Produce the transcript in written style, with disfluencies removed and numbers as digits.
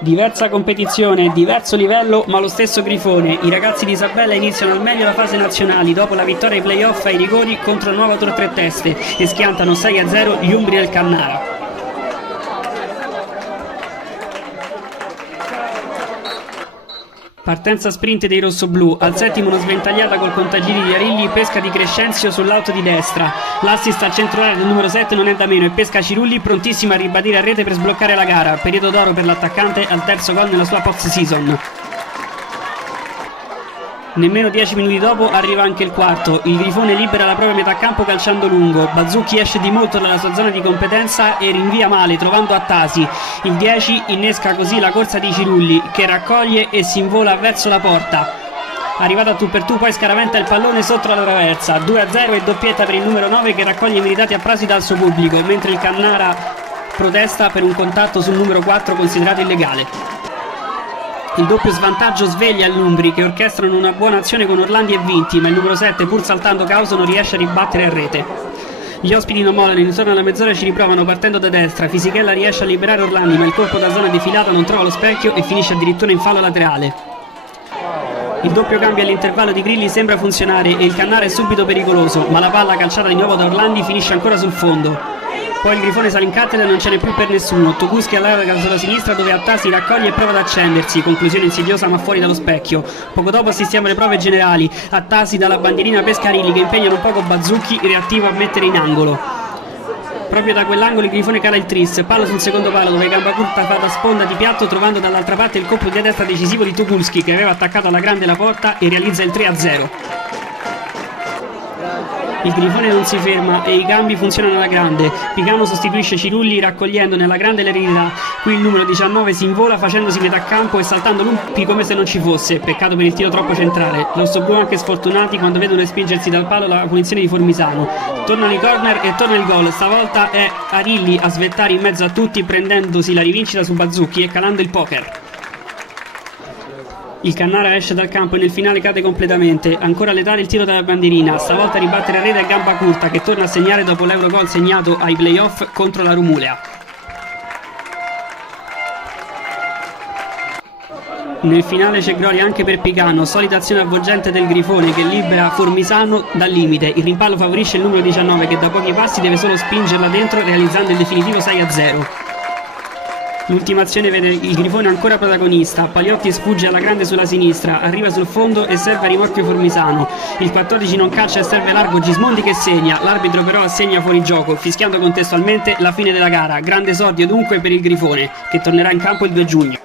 Diversa competizione, diverso livello, ma lo stesso Grifone. I ragazzi di Isabella iniziano al meglio la fase nazionali dopo la vittoria ai playoff ai rigori contro il Nuovo Tor Tre Teste e schiantano 6-0 gli umbri del Cannara. Partenza sprint dei rossoblù, al settimo una sventagliata col contagiri di Arilli, pesca di Crescenzio sull'auto di destra. L'assist al centrale del numero 7 non è da meno e pesca Cirulli prontissimo a ribadire a rete per sbloccare la gara. Periodo d'oro per l'attaccante al terzo gol nella sua post-season. Nemmeno 10 minuti dopo arriva anche il quarto. Il Grifone libera la propria metà campo calciando lungo. Bazzucchi esce di molto dalla sua zona di competenza e rinvia male trovando Attasi. Il 10 innesca così la corsa di Cirulli che raccoglie e si invola verso la porta. Arrivato a tu per tu poi scaraventa il pallone sotto la traversa. 2-0 e doppietta per il numero 9 che raccoglie i meritati applausi dal suo pubblico, mentre il Cannara protesta per un contatto sul numero 4 considerato illegale. Il doppio svantaggio sveglia gli umbri che orchestrano una buona azione con Orlandi e Vinti, ma il numero 7 pur saltando causa non riesce a ribattere a rete. Gli ospiti non mollano, intorno alla mezz'ora ci riprovano partendo da destra. Fisichella riesce a liberare Orlandi, ma il colpo da zona defilata non trova lo specchio e finisce addirittura in fallo laterale. Il doppio cambio all'intervallo di Grilli sembra funzionare e il Cannara è subito pericoloso, ma la palla calciata di nuovo da Orlandi finisce ancora sul fondo. Poi il Grifone sale in cattedra e non ce n'è più per nessuno. Toguschi allarga sulla sinistra dove Attasi raccoglie e prova ad accendersi. Conclusione insidiosa ma fuori dallo specchio. Poco dopo assistiamo alle prove generali. Attasi dalla bandierina Pescarilli che impegnano un poco Bazzucchi, reattivo a mettere in angolo. Proprio da quell'angolo il Grifone cala il tris. Palla sul secondo palo dove Gambacurta fa da sponda di piatto trovando dall'altra parte il colpo di destra decisivo di Toguschi che aveva attaccato alla grande la porta e realizza il 3-0. Il Grifone non si ferma e i cambi funzionano alla grande. Picano sostituisce Cirulli raccogliendo nella grande l'eredità. Qui il numero 19 si invola facendosi metà campo e saltando Lumpi come se non ci fosse. Peccato per il tiro troppo centrale. Rossoblù anche sfortunati quando vedono respingersi dal palo la punizione di Formisano. Tornano i corner e torna il gol. Stavolta è Arilli a svettare in mezzo a tutti prendendosi la rivincita su Bazzucchi e calando il poker. Il Cannara esce dal campo e nel finale cade completamente. Ancora letale il tiro dalla bandierina. Stavolta ribattere a rete è Gambacurta che torna a segnare dopo l'Eurogol segnato ai playoff contro la Rumulea. Nel finale c'è gloria anche per Picano, solita azione avvolgente del Grifone che libera Formisano dal limite. Il rimpallo favorisce il numero 19 che da pochi passi deve solo spingerla dentro realizzando il definitivo 6-0. L'ultima azione vede il Grifone ancora protagonista. Paliotti sfugge alla grande sulla sinistra, arriva sul fondo e serve a rimorchio Formisano. Il 14 non calcia e serve largo Gismondi che segna. L'arbitro però assegna fuori gioco, fischiando contestualmente la fine della gara. Grande esordio dunque per il Grifone, che tornerà in campo il 2 giugno.